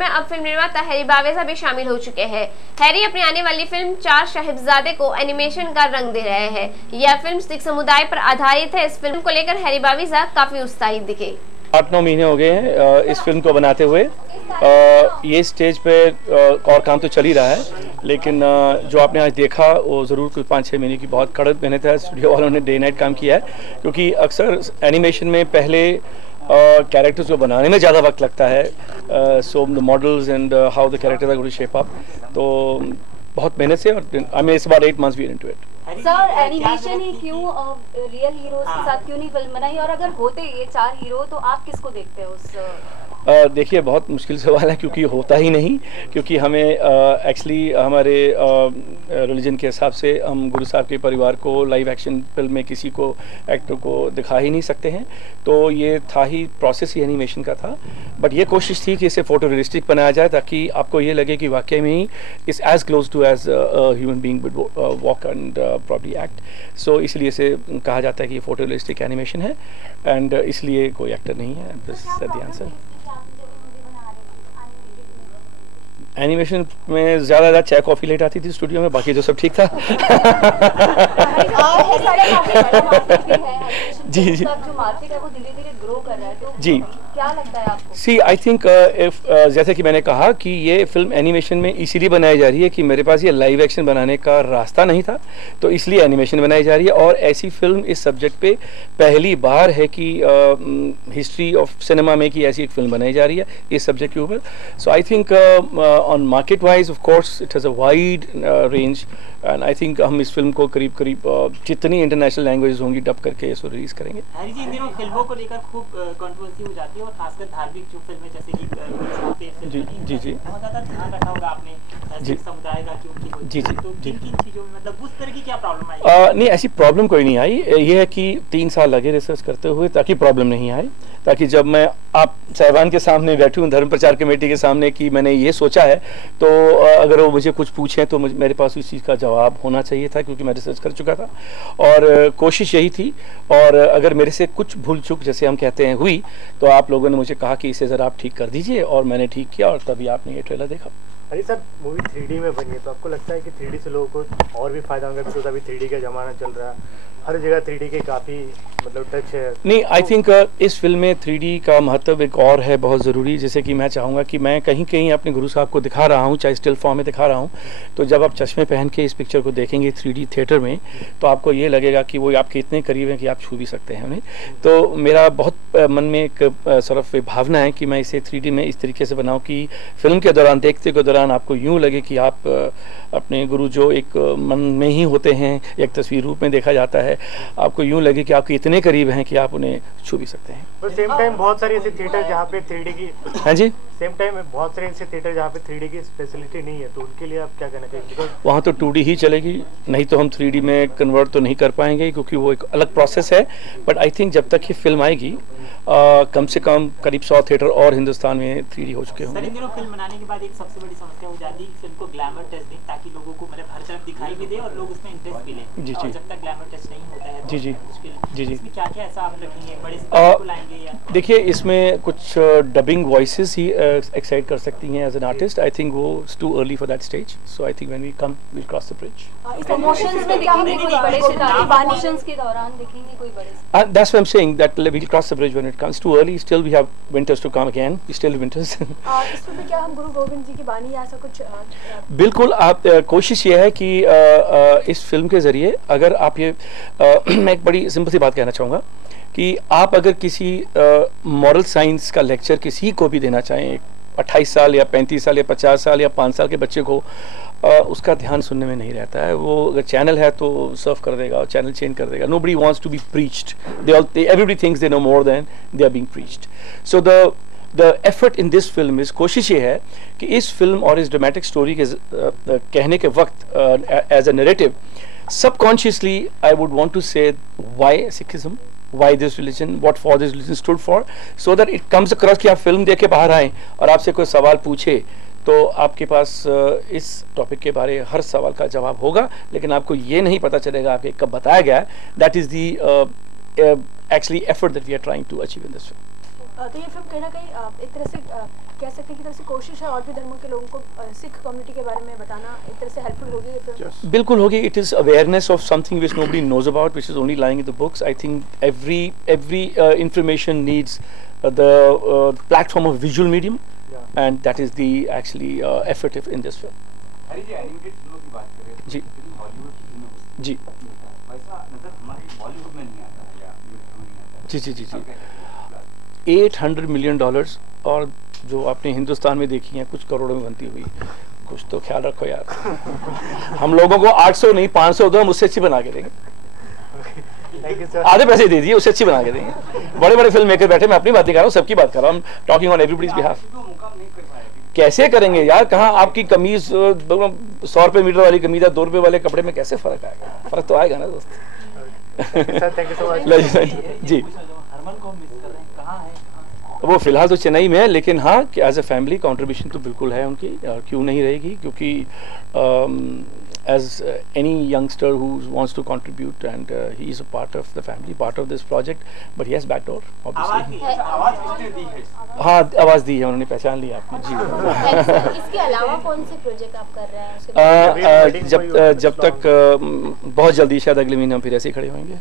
में अब फिल्म निर्माता हैरी बावेजा भी शामिल हो चुके हैं। हैरी अपनी आने वाली फिल्म चार साहिबजादे को एनिमेशन का रंग दे रहे हैं। यह फिल्म सिख समुदाय पर आधारित है। इस फिल्म को लेकर हैरी बावेजा काफी उत्साहित दिखे। 8-9 महीने हो गए हैं इस फिल्म को बनाते हुए। ये स्टेज पे और काम तो चल ही रहा है, लेकिन जो आपने आज देखा वो ज़रूर कुछ 5-6 महीने की बहुत कड़क मेहनत है। स्टूडियो वालों ने डे नाइट काम किया है, क्योंकि अक्सर एनिमेशन में पहले कैरेक्टर्स को बनाने में ज़्यादा वक्त लगता है। So the models and how the characters are going to shape up, तो बहुत मेहनत से, और I mean it's about 8 months we are into it. Sir, animation ही क्यों, रियल हीरोज के साथ क्यों नहीं फिल्म बनाई? और अगर होते ये 4 हीरो तो आप किसको देखते हो उस? देखिए, बहुत मुश्किल सवाल है, क्योंकि होता ही नहीं। क्योंकि हमें एक्चुअली हमारे रिलीजन के हिसाब से हम गुरु साहब के परिवार को लाइव एक्शन फिल्म में किसी को एक्टर को दिखा ही नहीं सकते हैं। तो ये था ही, प्रोसेस ही एनिमेशन का था। बट ये कोशिश थी कि इसे फोटो रियलिस्टिक बनाया जाए, ताकि आपको ये लगे कि वाकई में ही इस as close to as human being would walk and properly act. So इसलिए इसे कहा जाता है कि ये फोटो रियलिस्टिक एनिमेशन है, एंड इसलिए कोई एक्टर नहीं है। This is the answer. Animation में ज़्यादा चाय कॉफ़ी लेट आती थी स्टूडियो में, बाकी जो सब ठीक था। जी जी, जो मार्केट है वो धीरे-धीरे ग्रो कर रहा है, तो जी क्या लगता है आपको? सी आई थिंक इफ जैसे कि मैंने कहा कि ये फिल्म एनिमेशन में इसीलिए बनाई जा रही है कि मेरे पास ये लाइव एक्शन बनाने का रास्ता नहीं था, तो इसलिए एनिमेशन बनाई जा रही है। और ऐसी फिल्म इस सब्जेक्ट पे पहली बार है कि हिस्ट्री ऑफ सिनेमा में कि ऐसी एक फिल्म बनाई जा रही है इस सब्जेक्ट के ऊपर। So I think on market wise of course it has a wide range, and I think हम इस फिल्म को करीब जितनी इंटरनेशनल लैंग्वेज होंगी डब करके इसको रिलीज करेंगे। हैरी जी, इन दिनों फिल्मों को लेकर खूब कंट्रोवर्सी हो जाती है, और खासकर धार्मिक जो फिल्में जैसे कि जी जी जी बहुत ज़्यादा ध्यान रखा होगा आपने सिख समुदाय का, क्योंकि जी जी तो जी किन चीज़ों में, मतलब उस तरह की क्या प्रॉब्लम आई? नहीं, ऐसी प्रॉब्लम कोई नहीं आई। ये है कि 3 साल लगे रिसर्च करते हुए ताकि प्रॉब्लम नहीं आए, ताकि जब मैं आप साहिबान के सामने बैठूं, धर्म प्रचार कमेटी के सामने, कि मैंने ये सोचा है, तो अगर वो मुझे कुछ पूछें तो मेरे पास उस चीज़ का जवाब होना चाहिए था, क्योंकि मैं रिसर्च कर चुका था और कोशिश यही थी। और अगर मेरे से कुछ भूल चूक, जैसे हम कहते हैं, हुई, तो आप लोगों ने मुझे कहा कि इसे ज़रा आप ठीक कर दीजिए, और मैंने ठीक किया, और तभी आपने ये ट्रेलर देखा। अरे सर, मूवी 3D में बनी है, तो आपको लगता है कि 3D से लोगों को और भी फायदा होगा? बिकॉज अभी 3D का ज़माना चल रहा है, हर जगह 3D के काफ़ी मतलब टच है। नहीं, आई थिंक इस फिल्म में 3D का महत्व एक और है बहुत ज़रूरी। जैसे कि मैं चाहूँगा कि मैं कहीं कहीं अपने गुरु साहब को दिखा रहा हूँ, चाहे स्टिल फॉर्म में दिखा रहा हूँ, तो जब आप चश्मे पहन के इस पिक्चर को देखेंगे 3D थिएटर में, तो आपको ये लगेगा कि वो आपके इतने करीब हैं कि आप छू भी सकते हैं उन्हें। तो मेरा बहुत मन में एक सिर्फ भावना है कि मैं इसे 3D में इस तरीके से बनाऊँ कि फिल्म के दौरान, देखते के दौरान आपको यूँ लगे कि आप अपने गुरु जो एक मन में ही होते हैं, एक तस्वीर रूप में देखा जाता है, आपको यूँ लगे कि आपके इतने करीब हैं कि आप उन्हें छू भी सकते हैं। पर सेम टाइम बहुत सारे ऐसे थिएटर जहाँ पे 3D की, हाँ जी, सेम टाइम बहुत सारे ऐसे थिएटर जहाँ पे 3D की फैसिलिटी नहीं है, तो उनके लिए आप क्या कहना चाहिए? वहाँ तो 2D ही चलेगी, नहीं तो हम 3D में कन्वर्ट तो नहीं कर पाएंगे, क्योंकि वो एक अलग प्रोसेस है। बट आई थिंक जब तक ये फिल्म आएगी, कम से कम करीब 100 थिएटर और हिंदुस्तान में 3D हो चुके होंगे। सर, इन दिनों फिल्म बनाने के बाद एक सबसे बड़ी समस्या हो जाती है फिल्म को ग्लैमर टेस्ट दें, ताकि लोगों को मतलब हर तरफ दिखाई भी दे और लोग उसमें इंटरेस्ट भी लें। जी जी, जब तक ग्लैमर टेस्ट नहीं होता है, जी जी जी जी, इसमें क्या-क्या ऐसा आप रखेंगे, बड़े स्टार को लाएंगे या? देखिए, इसमें कुछ डबिंग वॉइसेस ही एक्साइट कर सकती हैं as an artist. I think वो it's too early for that stage, so I think when we come we cross the bridge. Promotions में दिखेंगे कोई बड़े सितारे? प्रमोशंस के दौरान दिखेंगे कोई बड़े? That's what I'm saying, that we'll cross the bridge when it comes. Too early, still we have winters to come again. Still winters. इस फिल्म में क्या हम गुरु गोविंद जी की बानी या ऐसा कुछ? बिल्कुल, आप कोशिश ये है कि इस फिल्म के ज़रिए, अगर आप ये मैं एक बड़ी सिंपल सी बात कहना चाहूँगा कि आप अगर किसी मॉरल साइंस का लेक्चर किसी को भी देना चाहें, 28 साल या 35 साल या 50 साल या 5 साल के बच्चे को, उसका ध्यान सुनने में नहीं रहता है। वो अगर चैनल है तो सर्फ कर देगा और चैनल चेंज कर देगा। Nobody wants to be preached. Everybody thinks they know more than they are being preached. So the effort in this film is, कोशिश ये है कि इस फिल्म और इस ड्रामेटिक स्टोरी के कहने के वक्त as a narrative, subconsciously I would want to say why Sikhism, why this religion, what for this religion stood for, so that it comes across कि आप फिल्म देख के बाहर आए और आपसे कोई सवाल पूछे तो आपके पास इस टॉपिक के बारे हर सवाल का जवाब होगा, लेकिन आपको ये नहीं पता चलेगा आपके कब बताया गया है। That is the actually effort that we are trying to achieve in this film. तो ये फिल्म कहीं ना कहीं एक तरह से कह सकते हैं कि तरह से कोशिश है और भी धर्मों के लोगों को सिख कम्युनिटी के बारे में बताना, एक तरह से हेल्पफुल होगी ये फिल्म। बिल्कुल होगी। It is awareness of something which nobody knows about, which is only lying in the books. I think every information needs the platform of visual medium, and that is the actually effort in this film. Hari ji animated फिल्मों की बात करें जी Hollywood की फिल्मों को जी वैसा नजर हमारे बॉलीवुड में नहीं आता है या यूरोप में नहीं आता है. जी जी जी जी $800 million, और जो आपने हिंदुस्तान में देखी हैं कुछ करोड़ों में बनती हुई, कुछ तो ख्याल रखो यार. हम लोगों को 800 नहीं 500 दो, हम उससे अच्छी बना के देंगे. आधे पैसे दे दिए, उससे अच्छी बना के देंगे. बड़े बड़े फिल्म मेकर बैठे, मैं अपनी बात नहीं कर रहा हूँ, सबकी बात कर रहा हूँ. Talking on everybody's behalf. कैसे करेंगे यार? कहाँ आपकी कमीज 100 रुपए मीटर वाली कमीज है, 2 रुपए वाले कपड़े में कैसे फर्क आएगा? फर्क तो आएगा ना दोस्त. थैंक यू सो मच जी. हरमन को मिस कर रहे हैं, कहाँ है? वो फिलहाल तो चेन्नई में है, लेकिन हाँ एज ए फैमिली कंट्रीब्यूशन तो बिल्कुल है उनकी, और क्यों नहीं रहेगी, क्योंकि as any youngster who wants to contribute, and he is a part of the family, part of this project, but he has backdoor obviously. आवाज किसने दी है? हाँ आवाज़ दी है उन्होंने, पहचान लिया आपने जी. इसके अलावा कौन से प्रोजेक्ट आप कर रहे हैं? जब तक बहुत जल्दी, शायद अगले महीने हम फिर ऐसे ही खड़े होंगे.